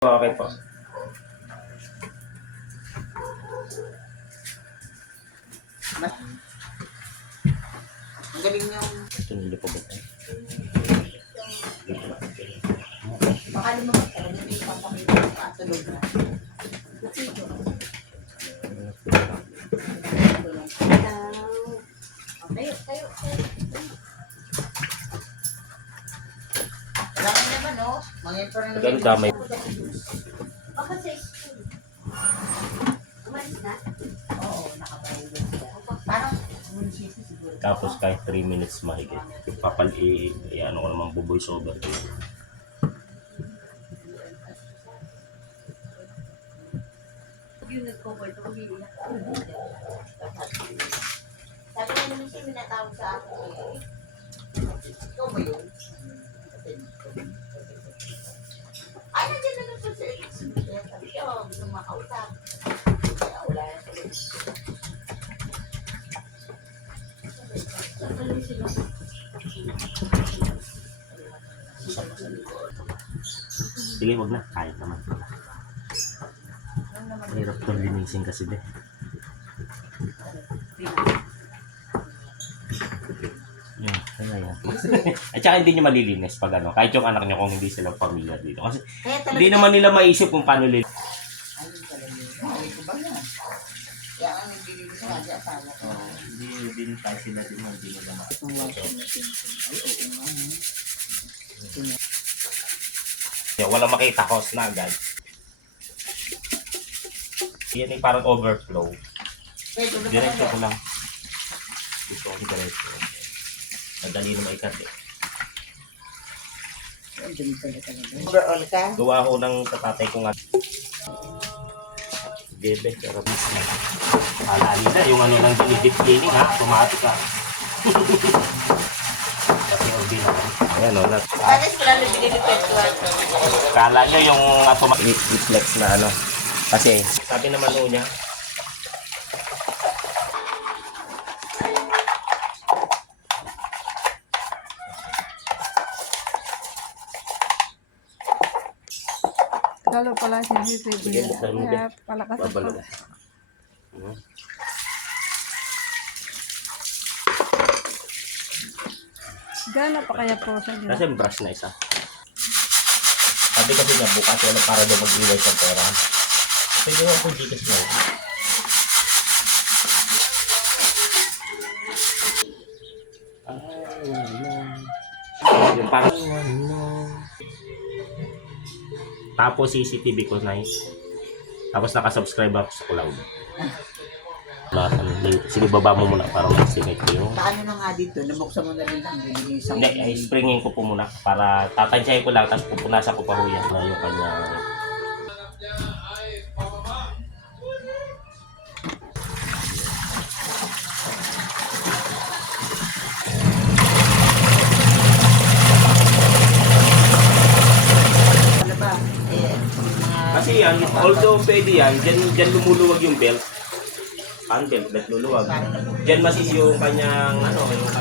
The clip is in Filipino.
Okay po. Ang galing niyang... Ito nila po ba? Baka lumabas talaga may papakita ng patulog na. Tayo. Wala ka naman, no? Mga na Maganda damay. Baka sa school. Umalis na? Oo, nakabayad siya. Parang munisipyo siguro. Tapos kahit 3 minutes mahigit. Ano ko naman buboy over. Yung nagko-call to, umiiyak. Sabi nga naman siya, minatawag sa akin eh. Ikaw ba yun? Ay, nandiyan na lang sa service. Kaya sabi ko, gusto makausap. Kaya wala na sa service. Sakalang sila. Sige, wag na. Kahit naman. Hirap to linisin kasi be. Yan, yan. At saka hindi nyo malilinis pag ano, kahit yung anak nyo kung hindi sila familiar dito. Kasi Kaya talaga... hindi naman nila maisip kung paano lilinis. Ayun talaga. Ay, ko ba yan? Kaya ang nagbibigay sa kanya asawa ko. Hindi din tayo sila din, hindi nila ma. Ang washing machine ko. Ay, oo nga. Wala makita hose na agad. Yan ay parang overflow. Diretso ko lang. Dito ako diretso. Madali na maikat eh. Ang dami talaga. Overall ka? Gawa ko ng tatatay ko nga. Gebe, sarap. Alali na, yung ano lang dinidip cleaning ha, automatic ha. Kasi ordi na. Ayan o, Pares ko lang nabinilipet ko. kala nyo yung automatic reflex na ano. Kasi, sabi naman o niya, Lalo pala sensitive Sige, nila. buksan mo, Kaya palakas ang babalo. pag- Gano'n pa kaya po sa Kasi yung brush na isa. Sabi kasi niya, bukas wala para daw mag-iway sa pera. Pwede mo kung Gcash mo. Yung parang tapos CCTV ko na tapos nakasubscribe ako sa cloud. Sige, baba mo muna para mag-estimate ko yung... Paano na nga dito? Nabuksan mo na rin ang isang... Hindi, ay springin ko po muna para tatansyahin ko lang tapos pupunasan ko pa ho yan na yung kanya. Ano ba? Mga... Kasi yan, although pwede yan, dyan lumuluwag yung belt. Ang belt, luluwag. Dyan masis yung kanyang, ano, yung kanyang